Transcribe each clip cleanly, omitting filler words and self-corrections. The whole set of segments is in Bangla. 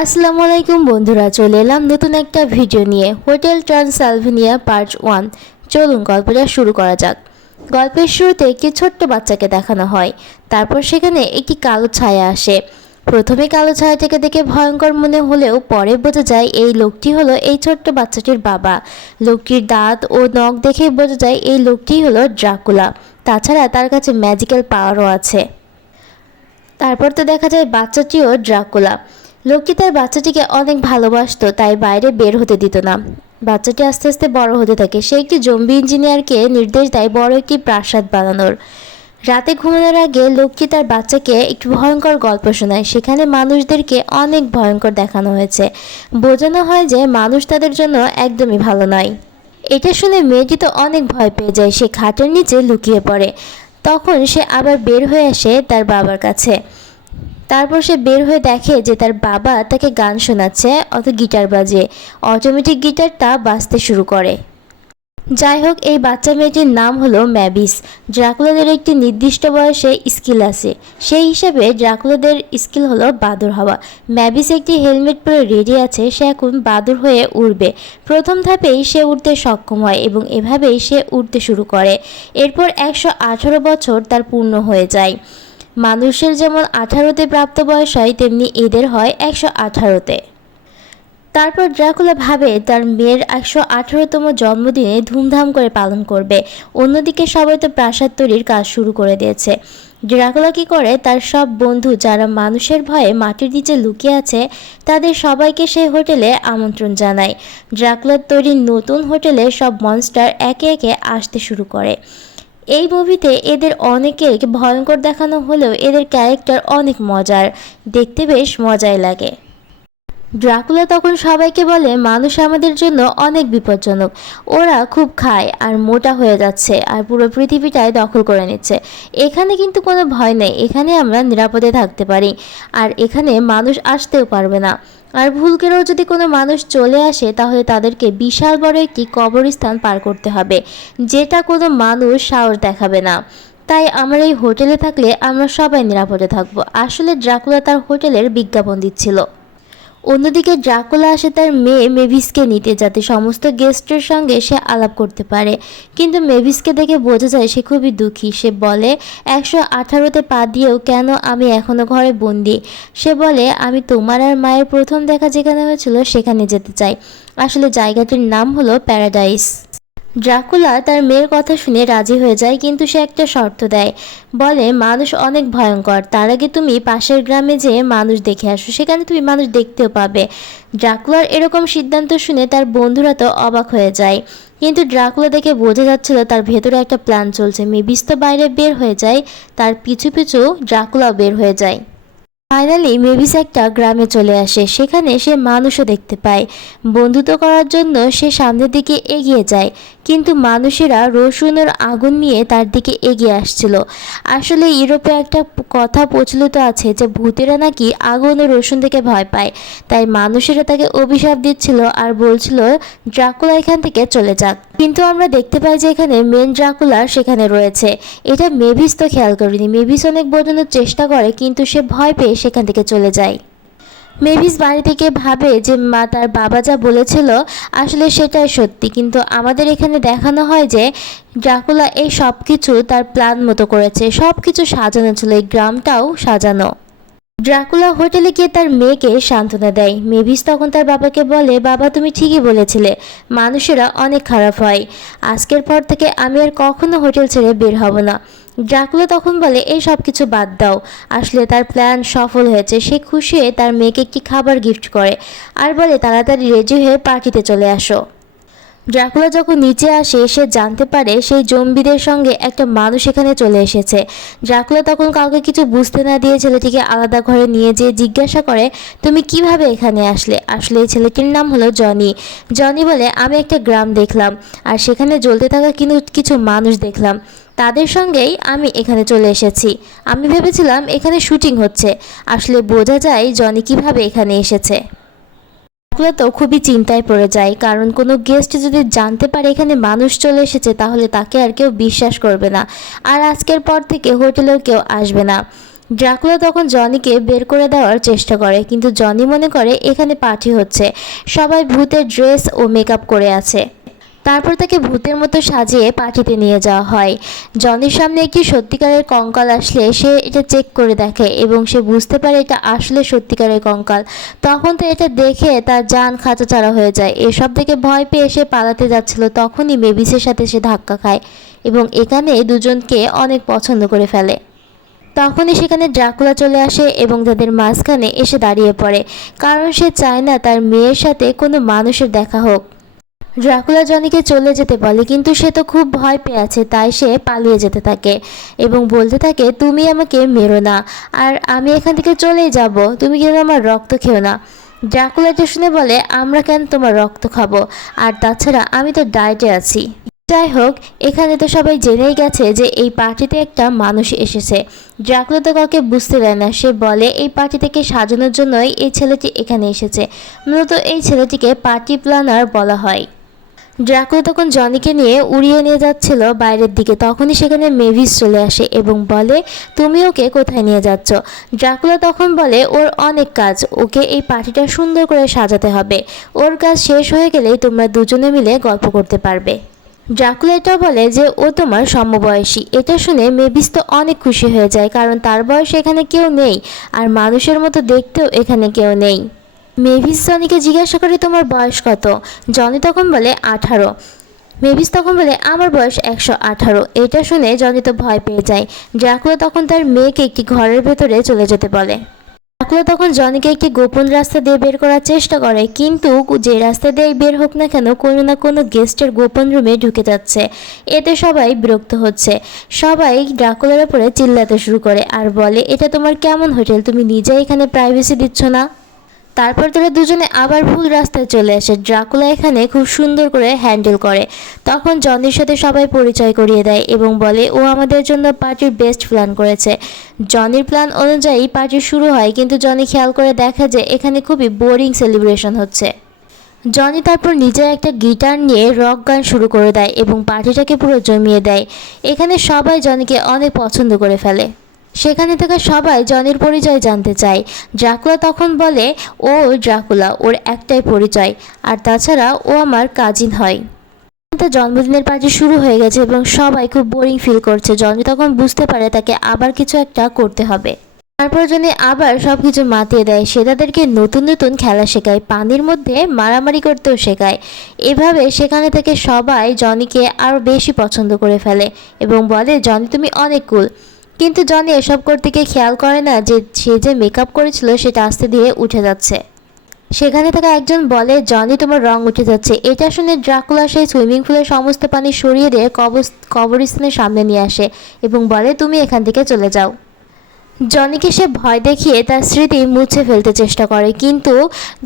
আসসালামু আলাইকুম বন্ধুরা, চলে এলাম নতুন একটা ভিডিও নিয়ে। Hotel Transylvania part 1। চলুন গল্পটা শুরু করা যাক। গল্পের শুরুতে একটি ছোট্ট বাচ্চাকে দেখানো হয়। তারপর সেখানে একটি কালো ছায়া আসে। প্রথমে কালো ছায়াটাকে দেখে ভয়ঙ্কর মনে হলেও পরে বোঝা যায় এই লোকটি হলো এই ছোট্ট বাচ্চাটির বাবা। লোকটির দাঁত ও নখ দেখেই বোঝা যায় এই লোকটি হলো ড্রাকুলা। তাছাড়া তার কাছে ম্যাজিক্যাল পাওয়ারও আছে। তারপর তো দেখা যায় বাচ্চাটিও ড্রাকুলা। লোকটি তার বাচ্চাটিকে অনেক ভালোবাসতো, তাই বাইরে বের হতে দিত না। বাচ্চাটি আস্তে আস্তে বড় হতে থাকে। সে একটি জম্বি ইঞ্জিনিয়ারকে নির্দেশ দেয় বড় একটি প্রাসাদ বানানোর। রাতে ঘুমানোর আগে লোকটি তার বাচ্চাকে একটি ভয়ঙ্কর গল্প শোনায়। সেখানে মানুষদেরকে অনেক ভয়ঙ্কর দেখানো হয়েছে। বোঝানো হয় যে মানুষ তাদের জন্য একদমই ভালো নয়। এটা শুনে মেয়েটি তো অনেক ভয় পেয়ে যায়। সে খাটের নিচে লুকিয়ে পড়ে। তখন সে আবার বের হয়ে আসে তার বাবার কাছে। তারপর সে বের হয়ে দেখে যে তার বাবা তাকে গান শোনাচ্ছে, গিটার বাজিয়ে। অটোমেটিক গিটারটা বাজতে শুরু করে। যাই হোক, এই বাচ্চা মেয়েটির নাম হলো ম্যাভিস। ড্রাকুলাদের একটি নির্দিষ্ট বয়সে স্কিল আছে। সেই হিসাবে ড্রাকুলাদের স্কিল হলো বাদুড় হওয়া। ম্যাভিস একটি হেলমেট পরে রেডি আছে। সে এখন বাদুড় হয়ে উড়বে। প্রথম ধাপেই সে উড়তে সক্ষম হয় এবং এভাবেই সে উড়তে শুরু করে। এরপর 118 বছর তার পূর্ণ হয়ে যায়। মানুষের যেমন 18তে প্রাপ্ত বয়স হয়, তেমনি এদের হয় 118তে। তারপর ড্রাকুলা ভাবে তার মেয়ের 118তম জন্মদিনে ধুমধাম করে পালন করবে। অন্যদিকে সবাই তো প্রাসাদ তৈরির কাজ শুরু করে দিয়েছে। ড্রাকুলা কি করে, তার সব বন্ধু যারা মানুষের ভয়ে মাটির নিচে লুকিয়ে আছে তাদের সবাইকে সেই হোটেলে আমন্ত্রণ জানায়। ড্রাকুলার তৈরি নতুন হোটেলে সব মনস্টার একে একে আসতে শুরু করে। এই মুভিতে এদের অনেকে ভয়ঙ্কর দেখানো হলেও এদের ক্যারেক্টার অনেক মজার, দেখতে বেশ মজাই লাগে। ড্রাকুলা তখন সবাইকে বলে মানুষ আমাদের জন্য অনেক বিপজ্জনক। ওরা খুব খায় আর মোটা হয়ে যাচ্ছে আর পুরো পৃথিবীটাই দখল করে নিচ্ছে। এখানে কিন্তু কোনো ভয় নেই, এখানে আমরা নিরাপদে থাকতে পারি। আর এখানে মানুষ আসতেও পারবে না। আর ভুল করেও যদি কোনো মানুষ চলে আসে তাহলে তাদেরকে বিশাল বড় একটি কবরস্থান পার করতে হবে, যেটা কোনো মানুষ সাহস দেখাবে না। তাই আমরা এই হোটেলে থাকলে আমরা সবাই নিরাপদে থাকবো। আসলে ড্রাকুলা তার হোটেলের বিজ্ঞাপন দিচ্ছিল। অন্যদিকে ড্রাকুলা আসে তার মেয়ে মেভিসকে নিতে, যাতে সমস্ত গেস্টের সঙ্গে সে আলাপ করতে পারে। কিন্তু মেভিসকে দেখে বোঝা যায় সে খুবই দুঃখী। সে বলে 118তে পা দিয়েও কেন আমি এখনও ঘরে বন্দি। সে বলে আমি তোমার আর মায়ের প্রথম দেখা যেখানে হয়েছিল সেখানে যেতে চাই। আসলে জায়গাটির নাম হলো প্যারাডাইস। ড্রাকুলা তার মেয়ের কথা শুনে রাজি হয়ে যায়, কিন্তু সে একটা শর্ত দেয়। বলে মানুষ অনেক ভয়ঙ্কর, তার আগে তুমি পাশের গ্রামে যেয়ে মানুষ দেখে আসো, সেখানে তুমি মানুষ দেখতেও পাবে। ড্রাকুলার এরকম সিদ্ধান্ত শুনে তার বন্ধুরা তো অবাক হয়ে যায়। কিন্তু ড্রাকুলা দেখে বোঝা যাচ্ছিল তার ভেতরে একটা প্ল্যান চলছে। মেভিস তো বাইরে বের হয়ে যায়, তার পিছু পিছু ড্রাকুলাও বের হয়ে যায়। ফাইনালি মেভিস একটা গ্রামে চলে আসে। সেখানে সে মানুষও দেখতে পায়। বন্ধুত্ব করার জন্য সে সামনের দিকে এগিয়ে যায়, কিন্তু মানুষেরা রসুনের আগুন নিয়ে তার দিকে এগিয়ে আসছিল। আসলে ইউরোপে একটা কথা প্রচলিত আছে যে ভূতেরা নাকি আগুন ও রসুন থেকে ভয় পায়। তাই মানুষেরা তাকে অভিশাপ দিচ্ছিল আর বলছিল ড্রাকুলা এখান থেকে চলে যাক। কিন্তু আমরা দেখতে পাই যে এখানে মেন ড্রাকুলা সেখানে রয়েছে। এটা মেভিস তো খেয়াল করেনি। মেভিস অনেক বোঝানোর চেষ্টা করে, কিন্তু সে ভয় পেয়ে সেখান থেকে চলে যায়। মেভিস বাড়ি থেকে ভাবে যে তার বাবা যা বলেছিল আসলে সেটাই সত্যি। কিন্তু আমাদের এখানে দেখানো হয় যে ড্রাকুলা এই সব কিছু তার প্ল্যান মতো করেছে। সব কিছু সাজানো ছিল, এই গ্রামটাও সাজানো। ড্রাকুলা হোটেলে গিয়ে তার মেয়েকে সান্ত্বনা দেয়। মেভিস তখন তার বাবাকে বলে, বাবা তুমি ঠিকই বলেছিলে, মানুষেরা অনেক খারাপ হয়। আজকের পর থেকে আমি আর কখনো হোটেল ছেড়ে বের হব না। ড্রাকুলা তখন বলে এই সব কিছু বাদ দাও। আসলে তার প্ল্যান সফল হয়েছে। সে খুশি হয়ে তার মেয়েকে একটি খাবার গিফট করে আর বলে তাড়াতাড়ি রেডি হয়ে পার্টিতে চলে আসো। ড্রাকুলা যখন নিচে আসে সে জানতে পারে সেই জম্বিদের সঙ্গে একটা মানুষ এখানে চলে এসেছে। ড্রাকুলা তখন কাউকে কিছু বুঝতে না দিয়ে ছেলেটিকে আলাদা ঘরে নিয়ে যেয়ে জিজ্ঞাসা করে তুমি কিভাবে এখানে আসলে। আসলে এই ছেলেটির নাম হলো জনি। জনি বলে আমি একটা গ্রাম দেখলাম আর সেখানে জ্বলতে থাকা কিছু মানুষ দেখলাম, তাদের সঙ্গেই আমি এখানে চলে এসেছি। আমি ভেবেছিলাম এখানে শুটিং হচ্ছে। আসলে বোঝা যায় জনি কিভাবে এখানে এসেছে। ড্রাকুলা তো খুবই চিন্তায় পড়ে যায়, কারণ কোনো গেস্ট যদি জানতে পারে এখানে মানুষ চলে এসেছে তাহলে তাকে আর কেউ বিশ্বাস করবে না। আর আজকের পর থেকে হোটেলেও কেউ আসবে না। ড্রাকুলা তখন জনিকে বের করে দেওয়ার চেষ্টা করে, কিন্তু জনি মনে করে এখানে পার্টি হচ্ছে, সবাই ভূতের ড্রেস ও মেকআপ করে আছে। তারপর তাকে ভূতের মতো সাজিয়ে পার্টিতে নিয়ে যাওয়া হয়। জনির সামনে একটি সত্যিকারের কঙ্কাল আসলে সে এটা চেক করে দেখে এবং সে বুঝতে পারে এটা আসলে সত্যিকারের কঙ্কাল। তখন তো এটা দেখে তার জান খাঁচাছাড়া হয়ে যায়। এসব দেখে ভয় পেয়ে সে পালাতে যাচ্ছিল, তখনই মেভিসের সাথে সে ধাক্কা খায় এবং এখানে দুজনকে অনেক পছন্দ করে ফেলে। তখনই সেখানে ড্রাকুলা চলে আসে এবং তাদের মাঝখানে এসে দাঁড়িয়ে পড়ে, কারণ সে চায় না তার মেয়ের সাথে কোনো মানুষের দেখা হোক। ড্রাকুলা জনিকে চলে যেতে বলে, কিন্তু সে তো খুব ভয় পেয়ে আছে, তাই সে পালিয়ে যেতে থাকে এবং বলতে থাকে, তুমি আমাকে মেরো না, আর আমি এখান থেকে চলেই যাব, তুমি কিন্তু আমার রক্ত খেও না। ড্রাকুলা এটা শুনে বলে, আমরা কেন তোমার রক্ত খাবো, আর তাছাড়া আমি তো ডায়েটে আছি। যাই হোক, এখানে তো সবাই জেনেই গেছে যে এই পার্টিতে একটা মানুষ এসেছে। ড্রাকুলা তো কাউকে বুঝতে দেয় না, সে বলে এই পার্টিটাকে সাজানোর জন্যই এই ছেলেটি এখানে এসেছে। মূলত এই ছেলেটিকে পার্টি প্ল্যানার বলা হয়। ড্রাকুলা তখন জনিকে নিয়ে উড়িয়ে নিয়ে যাচ্ছিল বাইরের দিকে, তখনই সেখানে মেভিস চলে আসে এবং বলে, তুমি ওকে কোথায় নিয়ে যাচ্ছ? ড্রাকুলা তখন বলে, ওর অনেক কাজ, ওকে এই পার্টিটা সুন্দর করে সাজাতে হবে, ওর কাজ শেষ হয়ে গেলেই তোমরা দুজনে মিলে গল্প করতে পারবে। ড্রাকুলা এটাও বলে যে ও তোমার সমবয়সী। এটা শুনে মেভিস তো অনেক খুশি হয়ে যায়, কারণ তার বয়স এখানে কেউ নেই, আর মানুষের মতো দেখতেও এখানে কেউ নেই। মেভিস জনিকে জিজ্ঞাসা করে, তোমার বয়স কত? জনি তখন বলে 18। মেভিস তখন বলে, আমার বয়স 118। এটা শুনে জনি তো ভয় পেয়ে যায়। ড্রাকুলা তখন তার মেয়েকে একটি ঘরের ভেতরে চলে যেতে বলে। ড্রাকুলা তখন জনিকে একটি গোপন রাস্তা দিয়ে বের করার চেষ্টা করে, কিন্তু যে রাস্তা দিয়ে বের হোক না কেন কোনো না কোনো গেস্টের গোপন রুমে ঢুকে যাচ্ছে। এতে সবাই বিরক্ত হচ্ছে, সবাই ড্রাকুলার উপরে চিল্লাতে শুরু করে আর বলে, এটা তোমার কেমন হোটেল, তুমি নিজেই এখানে প্রাইভেসি দিচ্ছ না? তারপর তারা দুজনে আবার ভুল রাস্তায় চলে আসে। ড্রাকুলা এখানে খুব সুন্দর করে হ্যান্ডেল করে। তখন জনির সাথে সবাই পরিচয় করিয়ে দেয় এবং বলে, ও আমাদের জন্য পার্টির বেস্ট প্ল্যান করেছে। জনির প্ল্যান অনুযায়ী পার্টি শুরু হয়, কিন্তু জনি খেয়াল করে দেখা যে এখানে খুবই বোরিং সেলিব্রেশন হচ্ছে। জনি তারপর নিজের একটা গিটার নিয়ে রক গান শুরু করে দেয় এবং পার্টিটাকে পুরো জমিয়ে দেয়। এখানে সবাই জনিকে অনেক পছন্দ করে ফেলে। সেখানে থাকা সবাই জনির পরিচয় জানতে চায়। ড্রাকুলা তখন বলে, ও ড্রাকুলা, ওর একটাই পরিচয়, আর তাছাড়া ও আমার কাজিন হয়। তার জন্মদিনের পার্টি শুরু হয়ে গেছে এবং সবাই খুব বোরিং ফিল করছে। জনি তখন বুঝতে পারে তাকে আবার কিছু একটা করতে হবে। তারপর জনি আবার সবকিছু মাতিয়ে দেয়। সে তাদেরকে নতুন নতুন খেলা শেখায়, পানির মধ্যে মারামারি করতেও শেখায়। এভাবে সেখানে থেকে সবাই জনিকে আরও বেশি পছন্দ করে ফেলে এবং বলে, জনি তুমি অনেক কুল। কিন্তু জনি এসব করতে গিয়ে খেয়াল করে না যে সে যে মেকআপ করেছিল সেটা আস্তে ধীরে উঠে যাচ্ছে। সেখানে থাকা একজন বলে, জনি তোমার রং উঠে যাচ্ছে। এটা শুনে ড্রাকুলা সেই সুইমিং পুলের সমস্ত পানি সরিয়ে দিয়ে কবরস্থানের সামনে নিয়ে আসে এবং বলে, তুমি এখান থেকে চলে যাও। জনিকে সে ভয় দেখিয়ে তার স্মৃতি মুছে ফেলতে চেষ্টা করে, কিন্তু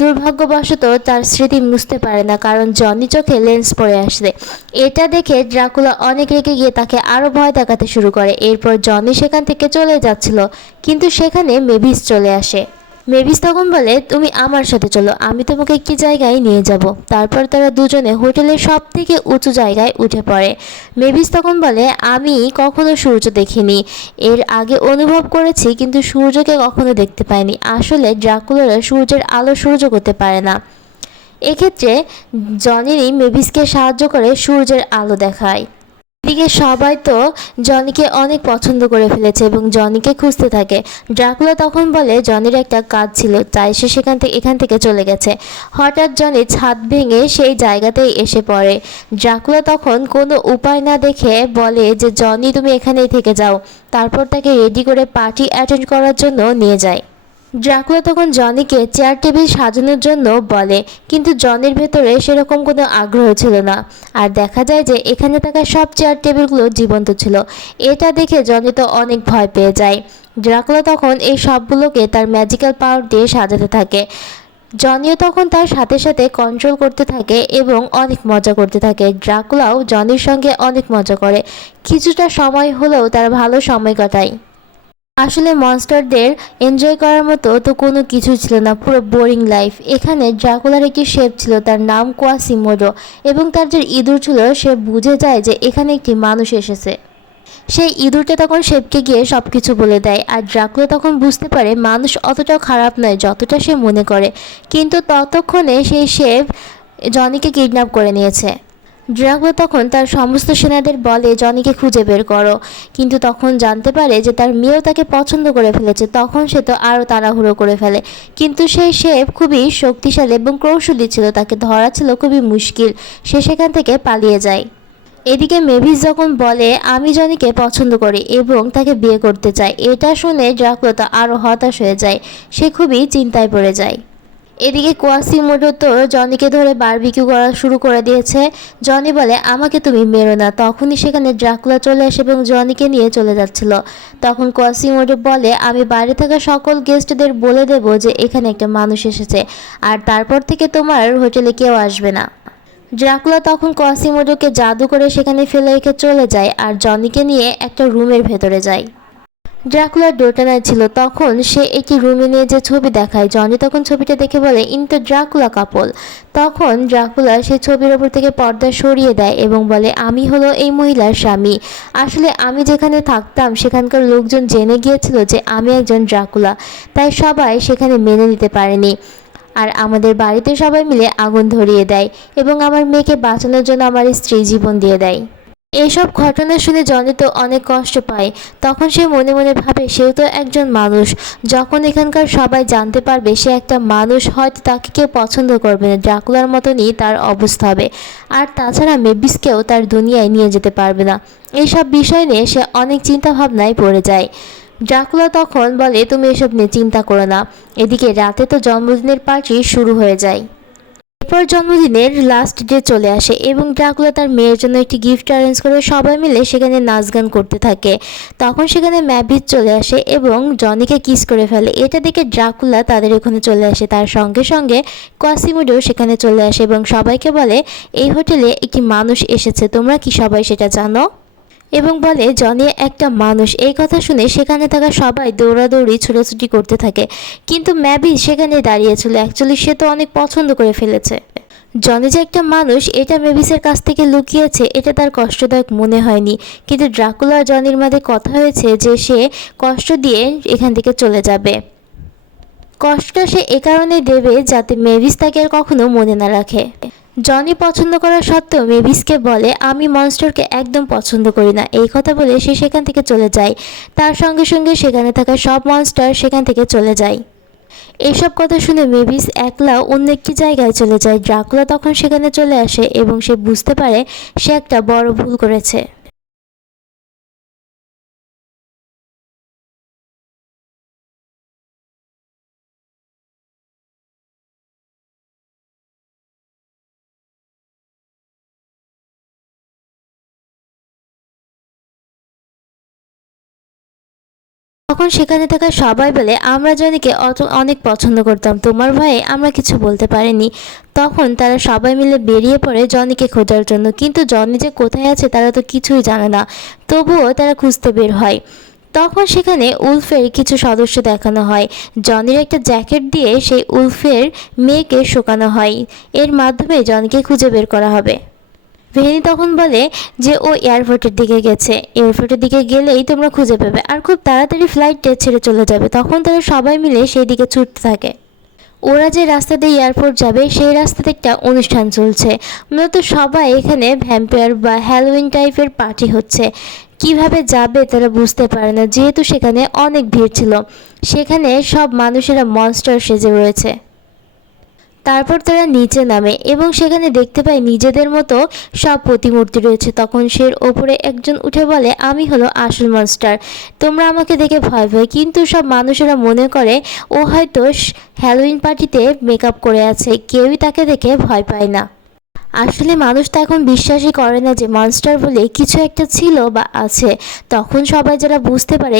দুর্ভাগ্যবশত তার স্মৃতি মুছতে পারে না, কারণ জনি চোখে লেন্স পড়ে আসে। এটা দেখে ড্রাকুলা অনেক রেগে গিয়ে তাকে আরও ভয় দেখাতে শুরু করে। এরপর জনি সেখান থেকে চলে যাচ্ছিল, কিন্তু সেখানে মেভিস চলে আসে। মেভিস তখন বলে, তুমি আমার সাথে চলো, আমি তোমাকে একটি জায়গায় নিয়ে যাব। তারপর তারা দুজনে হোটেলের সব থেকে উঁচু জায়গায় উঠে পড়ে। মেভিস তখন বলে, আমি কখনো সূর্য দেখিনি, এর আগে অনুভব করেছি কিন্তু সূর্যকে কখনো দেখতে পাইনি। আসলে ড্রাকুলারা সূর্যের আলো সহ্য করতে পারে না। এক্ষেত্রে জনিরই মেভিসকে সাহায্য করে সূর্যের আলো দেখায়। এদিকে সবাই তো জনিকে অনেক পছন্দ করে ফেলেছে এবং জনিকে খুঁজতে থাকে। ড্রাকুলা তখন বলে, জনির একটা কাজ ছিল, তাই সে এখান থেকে চলে গেছে। হঠাৎ জনি ছাদ ভেঙে সেই জায়গাতেই এসে পড়ে। ড্রাকুলা তখন কোনো উপায় না দেখে বলে যে, জনি তুমি এখানেই থেকে যাও। তারপর তাকে রেডি করে পার্টি অ্যাটেন্ড করার জন্য নিয়ে যায়। ড্রাকুলা তখন জনিকে চেয়ার টেবিল সাজানোর জন্য বলে, কিন্তু জনির ভেতরে সেরকম কোনো আগ্রহ ছিল না। আর দেখা যায় যে এখানে থাকা সব চেয়ার টেবিলগুলো জীবন্ত ছিল। এটা দেখে জনি তো অনেক ভয় পেয়ে যায়। ড্রাকুলা তখন এই সবগুলোকে তার ম্যাজিক্যাল পাওয়ার দিয়ে সাজাতে থাকে। জনিও তখন তার সাথে সাথে কন্ট্রোল করতে থাকে এবং অনেক মজা করতে থাকে। ড্রাকুলাও জনির সঙ্গে অনেক মজা করে। কিছুটা সময় হলেও তারা ভালো সময় কাটায়। আসলে মনস্টারদের এনজয় করার মতো তো কোনো কিছু ছিল না, পুরো বোরিং লাইফ। এখানে ড্রাকুলার একটি শেফ ছিল, তার নাম কোয়াসিমোডো, এবং তার যে ইঁদুর ছিল সে বুঝে যায় যে এখানে একটি মানুষ এসেছে। সেই ইঁদুরটা তখন শেফকে গিয়ে সব কিছু বলে দেয়, আর ড্রাকুলা তখন বুঝতে পারে মানুষ অতটাও খারাপ নয় যতটা সে মনে করে। কিন্তু ততক্ষণে সেই শেফ জনিকে কিডন্যাপ করে নিয়েছে। ড্রাকুলা তখন তার সমস্ত সেনাদের বলে জনিকে খুঁজে বের করো, কিন্তু তখন জানতে পারে যে তার মেয়েও তাকে পছন্দ করে ফেলেছে। তখন সে তো আরও তাড়াহুড়ো করে ফেলে, কিন্তু সেই শেফ খুবই শক্তিশালী এবং কৌশলী ছিল, তাকে ধরা ছিল খুবই মুশকিল। সে সেখান থেকে পালিয়ে যায়। এদিকে মেভিস যখন বলে আমি জনিকে পছন্দ করি এবং তাকে বিয়ে করতে চাই, এটা শুনে ড্রাকুলা তো আরও হতাশ হয়ে যায়, সে খুবই চিন্তায় পড়ে যায়। এদিকে কোয়াসিমোডো তো জনিকে ধরে বারবিকিউ করা শুরু করে দিয়েছে। জনি বলে আমাকে তুমি মেরো না। তখনই সেখানে ড্রাকুলা চলে আসে এবং জনিকে নিয়ে চলে যাচ্ছিল। তখন কোয়াসিমোডো বলে আমি বাইরে থাকা সকল গেস্টদের বলে দেব যে এখানে একটা মানুষ এসেছে, আর তারপর থেকে তোমার হোটেলে কেউ আসবে না। ড্রাকুলা তখন কোয়াসিমোডোকে জাদু করে সেখানে ফেলে রেখে চলে যায়, আর জনিকে নিয়ে একটা রুমের ভেতরে যায়। ড্রাকুলার ডোটানায় ছিল, তখন সে একটি রুমে নিয়ে যে ছবি দেখায়। জনি তখন ছবিটা দেখে বলে ইনতো ড্রাকুলা কাপল। তখন ড্রাকুলা সেই ছবির ওপর থেকে পর্দা সরিয়ে দেয় এবং বলে আমি হলো এই মহিলার স্বামী। আসলে আমি যেখানে থাকতাম সেখানকার লোকজন জেনে গিয়েছিল যে আমি একজন ড্রাকুলা, তাই সবাই সেখানে মেনে নিতে পারেনি। আর আমাদের বাড়িতে সবাই মিলে আগুন ধরিয়ে দেয় এবং আমার মেয়েকে বাঁচানোর জন্য আমার স্ত্রী জীবন দিয়ে দেয়। এইসব ঘটনা শুনে জনি তো অনেক কষ্ট পায়। তখন সে মনে মনে ভাবে সেও তো একজন মানুষ, যখন এখানকার সবাই জানতে পারবে সে একটা মানুষ, হয়তো তাকে কেউ পছন্দ করবে না, ড্রাকুলার মতনই তার অবস্থা হবে। আর তাছাড়া মেভিসকেও তার দুনিয়ায় নিয়ে যেতে পারবে না। এইসব বিষয় নিয়ে সে অনেক চিন্তা ভাবনায় পড়ে যায়। ড্রাকুলা তখন বলে তুমি এসব নিয়ে চিন্তা করো না। এদিকে রাতে তো জন্মদিনের পার্টি শুরু হয়ে যায়। এরপর জন্মদিনের লাস্ট ডে চলে আসে এবং ড্রাকুলা তার মেয়ের জন্য একটি গিফট অ্যারেঞ্জ করে সবাই মিলে সেখানে নাচ গান করতে থাকে। তখন সেখানে ম্যাভিস চলে আসে এবং জনিকে কিস করে ফেলে। এটা দেখে ড্রাকুলা তাদের ওখানে চলে আসে, তার সঙ্গে সঙ্গে কোয়াসিমোডো সেখানে চলে আসে এবং সবাইকে বলে এই হোটেলে একটি মানুষ এসেছে, তোমরা কি সবাই সেটা জানো? এবং বলে জনি একটা মানুষ। এই কথা শুনে সেখানে থাকা সবাই দৌড়াদৌড়ি ছোটাছুটি করতে থাকে, কিন্তু ম্যাভি সেখানে দাঁড়িয়েছিল। অ্যাকচুয়ালি সে তো অনেক পছন্দ করে ফেলেছে। জনি যে একটা মানুষ এটা মেভিসের কাছ থেকে লুকিয়েছে, এটা তার কষ্টদায়ক মনে হয়নি। কিন্তু ড্রাকুলা আর জনির মধ্যে কথা হয়েছে যে সে কষ্ট দিয়ে এখান থেকে চলে যাবে। কষ্টটা সে এ কারণে দেবে যাতে মেভিস তাকে আর কখনো মনে না রাখে। জনি পছন্দ করা সত্ত্বেও মেভিসকে বলে আমি মনস্টারকে একদম পছন্দ করি না। এই কথা বলে সে সেখান থেকে চলে যায়। তার সঙ্গে সঙ্গে সেখানে থাকা সব মনস্টার সেখান থেকে চলে যায়। এইসব কথা শুনে মেভিস একলা অন্য একটি জায়গায় চলে যায়। ড্রাকুলা তখন সেখানে চলে আসে এবং সে বুঝতে পারে সে একটা বড় ভুল করেছে। তখন সেখানে থাকা সবাই বলে আমরা জনিকে অনেক পছন্দ করতাম, তোমার ভয়ে আমরা কিছু বলতে পারিনি। তখন তারা সবাই মিলে বেরিয়ে পড়ে জনিকে খোঁজার জন্য, কিন্তু জনি যে কোথায় আছে তারা তো কিছুই জানে না। তবুও তারা খুঁজতে বের হয়। তখন সেখানে উলফের কিছু সদস্য দেখানো হয়। জনির একটা জ্যাকেট দিয়ে সেই উলফের মেয়েকে শোকানো হয়। এর মাধ্যমে জনিকে খুঁজে বের করা হবে। ভেনি তখন বলে যে ও এয়ারপোর্টের দিকে গেছে, এয়ারপোর্টের দিকে গেলেই তোমরা খুঁজে পাবে আর খুব তাড়াতাড়ি ফ্লাইটে ছেড়ে চলে যাবে। তখন তারা সবাই মিলে সেই দিকে ছুটতে থাকে। ওরা যে রাস্তা দিয়ে এয়ারপোর্ট যাবে সেই রাস্তাতে একটা অনুষ্ঠান চলছে। মূলত সবাই এখানে ভ্যাম্পায়ার বা হ্যালোউইন টাইপের পার্টি হচ্ছে। কিভাবে যাবে তারা বুঝতে পারে না, যেহেতু সেখানে অনেক ভিড় ছিল। সেখানে সব মানুষেরা মনস্টার সেজে রয়েছে। তারপর তারা নিচে নামে এবং সেখানে দেখতে পায় নিজেদের মতো সব প্রতিমূর্তি রয়েছে। তখন সের ওপরে একজন উঠে বলে আমি হলো আসল মনস্টার, তোমরা আমাকে দেখে ভয় ভয়। কিন্তু সব মানুষেরা মনে করে ও হয়তো হ্যালোউইন পার্টিতে মেকআপ করে আছে, কেউই তাকে দেখে ভয় পায় না। আসলে মানুষ তো এখন বিশ্বাসই করে না যে মনস্টার বলে কিছু একটা ছিল বা আছে। তখন সবাই যারা বুঝতে পারে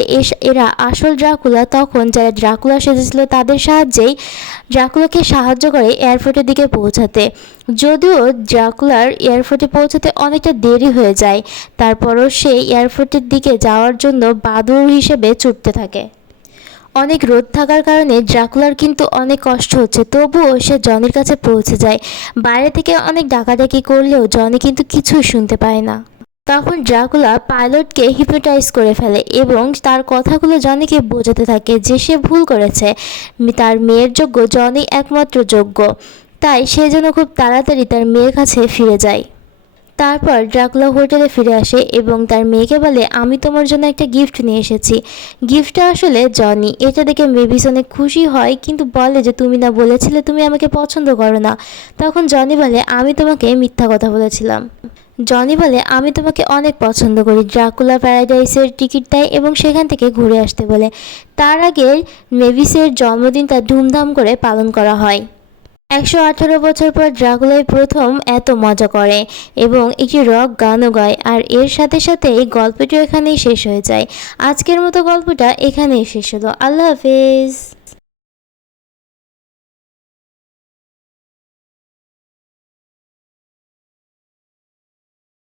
এরা আসল ড্রাকুলা, তখন যারা ড্রাকুলা সেজেছিল তাদের সাহায্যেই ড্রাকুলাকে সাহায্য করে এয়ারপোর্টের দিকে পৌঁছাতে। যদিও ড্রাকুলার এয়ারপোর্টে পৌঁছাতে অনেকটা দেরি হয়ে যায়, তারপরও সে এয়ারপোর্টের দিকে যাওয়ার জন্য বাদুড় হিসেবে ছুটতে থাকে। অনেক রোদ থাকার কারণে ড্রাকুলার কিন্তু অনেক কষ্ট হচ্ছে, তবুও সে জনির কাছে পৌঁছে যায়। বাইরে থেকে অনেক ডাকাডাকি করলেও জনি কিন্তু কিছুই শুনতে পায় না। তখন ড্রাকুলা পাইলটকে হিপনোটাইজ করে ফেলে এবং তার কথাগুলো জনিকে বোঝাতে থাকে যে সে ভুল করেছে, তার মেয়ের যোগ্য জনি একমাত্র যোগ্য, তাই সে যেন খুব তাড়াতাড়ি তার মেয়ের কাছে ফিরে যায়। তারপর ড্রাকুলা হোটেলে ফিরে আসে এবং তার মেয়েকে বলে, আমি তোমার জন্য একটা গিফট নিয়ে এসেছি। গিফটটা আসলে জনি। এটা দেখে মেভিস অনেক খুশি হয়, কিন্তু বলে যে তুমি না বলেছিলে তুমি আমাকে পছন্দ করো না। তখন জনি বলে, আমি তোমাকে মিথ্যা কথা বলেছিলাম। জনি বলে, আমি তোমাকে অনেক পছন্দ করি। ড্রাকুলা প্যারাডাইসের টিকিট দেয় এবং সেখান থেকে ঘুরে আসতে বলে। তার আগে মেভিসের জন্মদিনটা ধুমধাম করে পালন করা হয়। 118 বছর পর ড্রাকুলাই প্রথম এত মজা করে এবং একটি রক গানও গায়। আর এর সাথে সাথে এই গল্পটিও এখানেই শেষ হয়ে যায়। আজকের মতো গল্পটা এখানেই শেষ হলো। আল্লাহ হাফেজ।